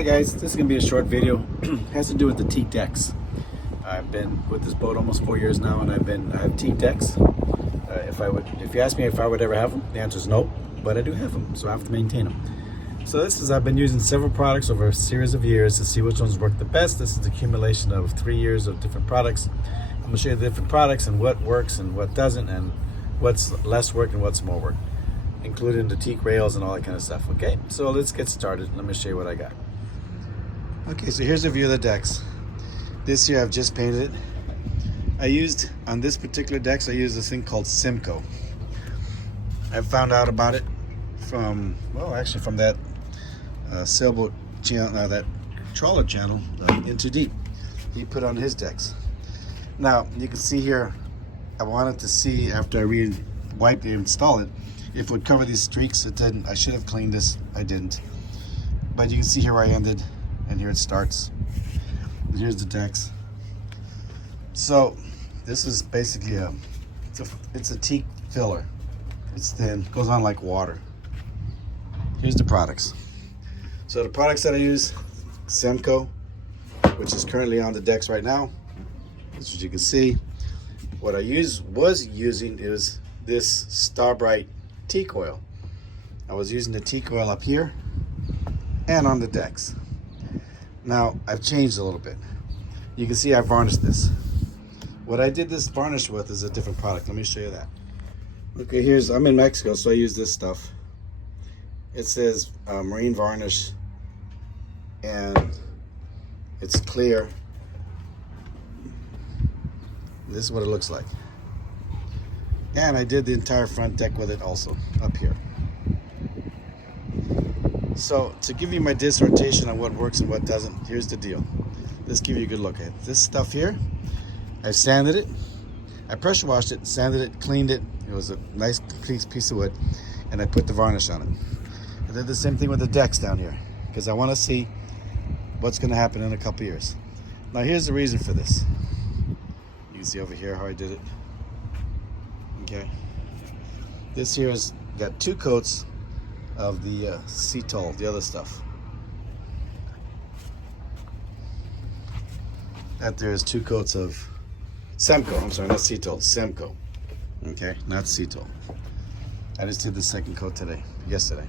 Hi guys, this is going to be a short video. It has to do with the Teak decks. I've been with this boat almost 4 years now, and I have Teak decks. If you ask me if I would ever have them, the answer is no, but I do have them, so I have to maintain them. So I've been using several products over a series of years to see which ones work the best. This is the accumulation of 3 years of different products. I'm going to show you the different products and what works and what doesn't, and what's less work and what's more work, including the Teak rails and all that kind of stuff. Okay, so let's get started. Let me show you what I got. Okay, so here's a view of the decks. This year I've just painted it. On this particular decks, I used this thing called Semco. I found out about it from that sailboat channel, that trawler channel, Into Deep. He put on his decks. Now, you can see here, I wanted to see after I wiped it and installed it, if it would cover these streaks. It didn't. I should have cleaned this. I didn't. But you can see here where I ended. And here it starts. And here's the decks. So this is basically it's a Teak filler. It's thin, goes on like water. Here's the products. So the products that I use, Semco, which is currently on the decks right now. As you can see, what I was using is this Starbright Teak oil. I was using the Teak oil up here and on the decks. Now, I've changed a little bit. You can see I varnished this. What I did this varnish with is a different product. Let me show you that. Okay, I'm in Mexico, so I use this stuff. It says marine varnish, and it's clear. This is what it looks like. And I did the entire front deck with it also, up here. So to give you my dissertation on what works and what doesn't, here's the deal. Let's give you a good look at it. This stuff here, I sanded it, I pressure washed it, sanded it, cleaned it. It was a nice piece of wood, and I put the varnish on it. I did the same thing with the decks down here, because I want to see what's going to happen in a couple years. Now here's the reason for this. You can see over here how I did it. Okay. This here has got 2 coats of the Sealant, the other stuff. That there is 2 coats of Semco. I'm sorry, not Sealant, Semco. Okay, not Sealant. I just did the second coat yesterday.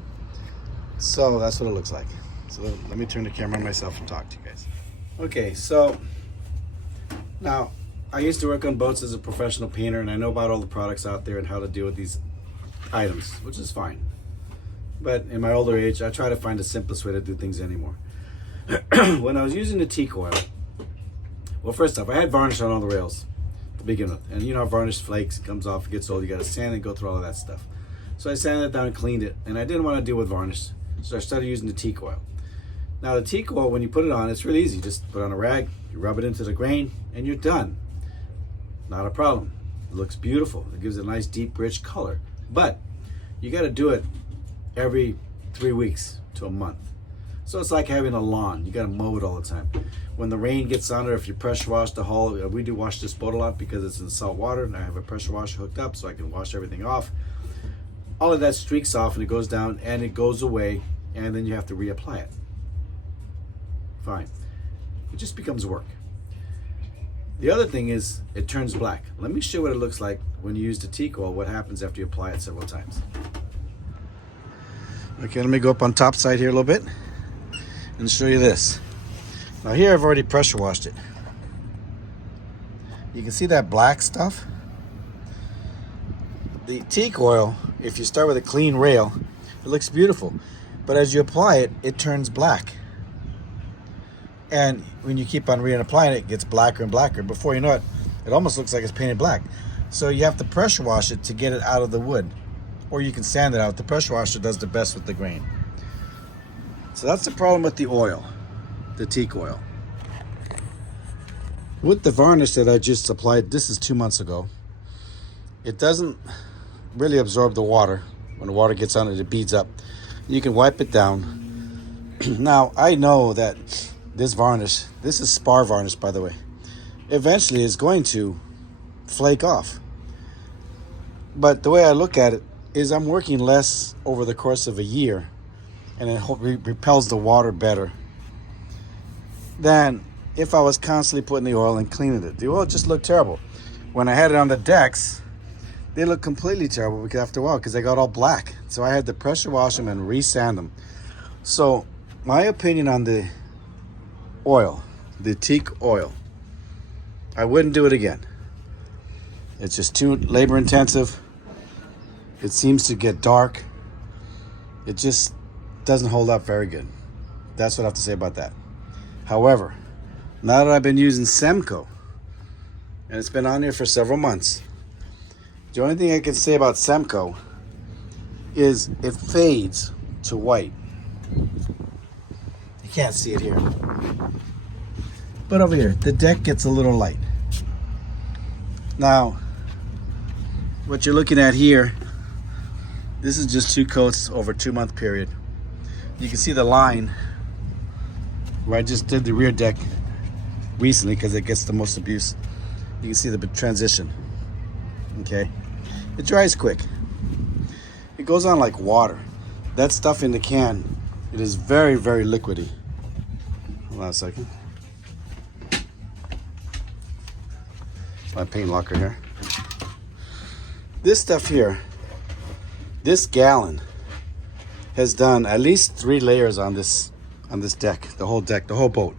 So that's what it looks like. So let me turn the camera on myself and talk to you guys. Okay, so now I used to work on boats as a professional painter, and I know about all the products out there and how to deal with these items, which is fine. But in my older age, I try to find the simplest way to do things anymore. When I was using the Teak oil, well, first off, I had varnish on all the rails to begin with. And you know, varnish flakes, it comes off, it gets old, you gotta sand and go through all of that stuff. So I sanded it down and cleaned it, and I didn't want to deal with varnish, so I started using the Teak oil. Now the Teak oil, when you put it on, it's really easy. Just put on a rag, you rub it into the grain, and you're done. Not a problem. It looks beautiful. It gives it a nice, deep, rich color. But you gotta do it every 3 weeks to a month. So it's like having a lawn. You got to mow it all the time. When the rain gets on it, if you pressure wash the hull, we do wash this boat a lot because it's in salt water, and I have a pressure washer hooked up so I can wash everything off. All of that streaks off and it goes down and it goes away, and then you have to reapply it. Fine. It just becomes work. The other thing is it turns black. Let me show you what it looks like when you use the Teak oil, what happens after you apply it several times. Okay, let me go up on top side here a little bit and show you this. Now here I've already pressure washed it. You can see that black stuff? The Teak oil, if you start with a clean rail, it looks beautiful. But as you apply it, it turns black. And when you keep on reapplying it, it gets blacker and blacker. Before you know it, it almost looks like it's painted black. So you have to pressure wash it to get it out of the wood. Or you can sand it out. The pressure washer does the best with the grain. So that's the problem with the oil, the Teak oil. With the varnish that I just applied, this is 2 months ago, it doesn't really absorb the water. When the water gets on it, it beads up. You can wipe it down. Now, I know that this varnish, this is spar varnish, by the way, eventually is going to flake off. But the way I look at it is I'm working less over the course of a year, and it repels the water better than if I was constantly putting the oil and cleaning it. The oil just looked terrible. When I had it on the decks, they looked completely terrible after a while because they got all black. So I had to pressure wash them and re-sand them. So my opinion on the oil, the Teak oil, I wouldn't do it again. It's just too labor intensive. It seems to get dark. It just doesn't hold up very good. That's what I have to say about that. However, now that I've been using Semco, and it's been on here for several months, the only thing I can say about Semco is it fades to white. You can't see it here. But over here, the deck gets a little light. Now, what you're looking at here, this is just 2 coats over a 2-month period. You can see the line where I just did the rear deck recently because it gets the most abuse. You can see the transition. Okay, it dries quick. It goes on like water. That stuff in the can, it is very, very liquidy. Hold on a second. My paint locker here. This stuff here, this gallon has done at least 3 layers on this deck, the whole boat.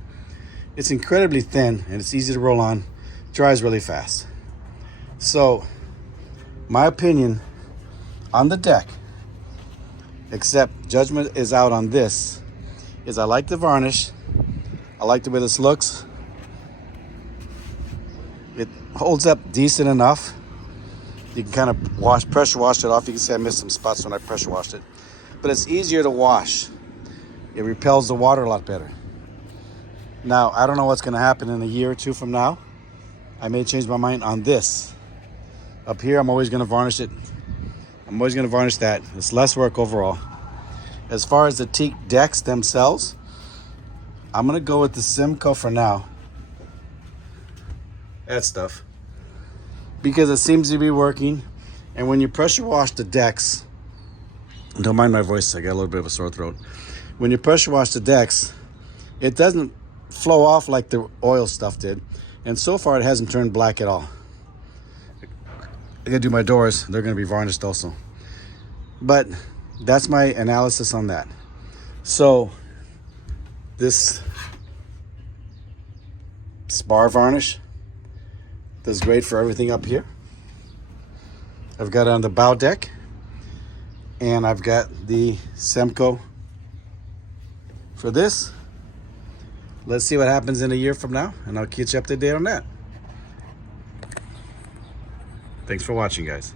It's incredibly thin and it's easy to roll on. It dries really fast. So my opinion on the deck, except judgment is out on this, is I like the varnish. I like the way this looks. It holds up decent enough. You can kind of pressure wash it off. You can see I missed some spots when I pressure washed it. But it's easier to wash. It repels the water a lot better. Now, I don't know what's going to happen in a year or 2 from now. I may change my mind on this. Up here, I'm always going to varnish it. I'm always going to varnish that. It's less work overall. As far as the Teak decks themselves, I'm going to go with the Semco for now. That stuff. Because it seems to be working. And when you pressure wash the decks, don't mind my voice, I got a little bit of a sore throat. When you pressure wash the decks, it doesn't flow off like the oil stuff did. And so far it hasn't turned black at all. I gotta do my doors, they're gonna be varnished also. But that's my analysis on that. So this spar varnish does great for everything up here. I've got it on the bow deck, and I've got the Semco for this. Let's see what happens in a year from now, and I'll keep you up to date on that. Thanks for watching, guys.